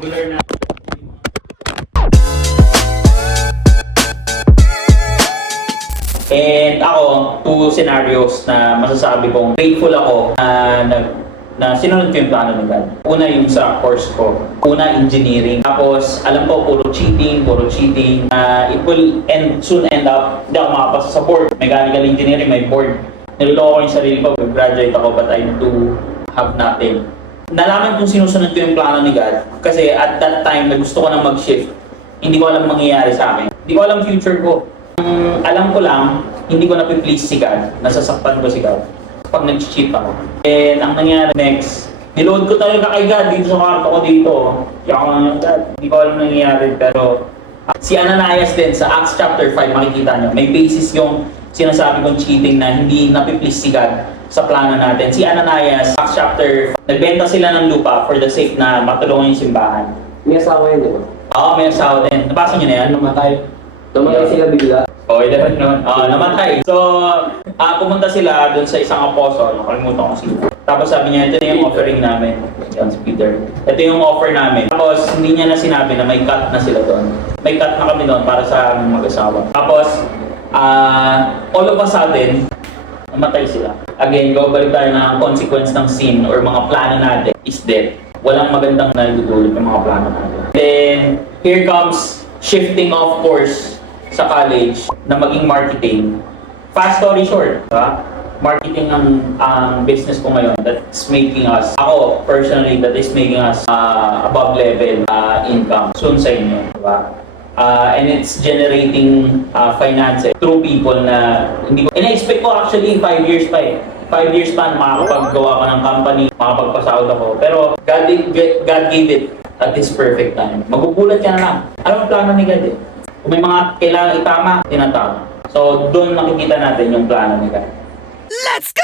Regular na. And ako, two scenarios na masasabi kong grateful ako na sinunod ko yung plano ni God. Una yung sa course ko. Una, engineering. Tapos, alam ko, puro cheating. It will soon end up, hindi ako makapasa sa board. Mechanical engineering, may board. Niloloko ko yung sarili ko, graduate ako, but I do have nothing. Nalaman kong sinusunod ko yung plano ni God. Kasi at that time, na gusto ko nang mag-shift, hindi ko alam mangyayari sa akin. Hindi ko alam future ko. Alam ko lang, hindi ko na-please si God. Nasasaktan ko si God pag nag-cheat ako. And ang nangyari next, niload ko talaga kay God dito sa kwarto ko dito. Kaya ako nga, God, hindi ko alam nangyayari. Pero si Ananias din sa Acts chapter 5, makikita nyo, may basis yung sinasabi kong cheating na hindi na-please si God sa plano natin. Si Ananias, Acts chapter 5, nagbenta sila ng lupa for the sake na matulungan yung simbahan. May asawa yun, di ba? Oo, may asawa din. Nabasa nyo na yan? Namatay sila bigla. Oo, dapat nun. Namatay. So, pumunta sila dun sa isang apostol. Nakalimutan ko sino. Tapos sabi niya, ito na yung offering namin. Yan si Peter. Ito yung offer namin. Tapos, hindi niya na sinabi na may cut na sila doon. May cut na kami doon para sa aming mag-asawa. Tapos, all of a sudden, namatay sila. Again, balik tayo na ang consequence ng sin or mga plano natin is death. Walang magandang naidudulot ng mga plano natin. Then, here comes shifting of course sa college na maging marketing. Fast story short, diba? Marketing ang business ko ngayon that's making us, ako personally, that is making us above level income soon sa inyo, diba? And it's generating finances through people na hindi ko, ina-expect ko actually 5 years pa eh. 5 years pa na makakapaggawa ko ng company, makakapagpasahod ako. Pero God gave it at this perfect time. Magugulat ka na lang. Ano ang plano ni God eh? Kung may mga kailangan itama, tinatama. So, doon nakikita natin yung plano ni God. Let's go!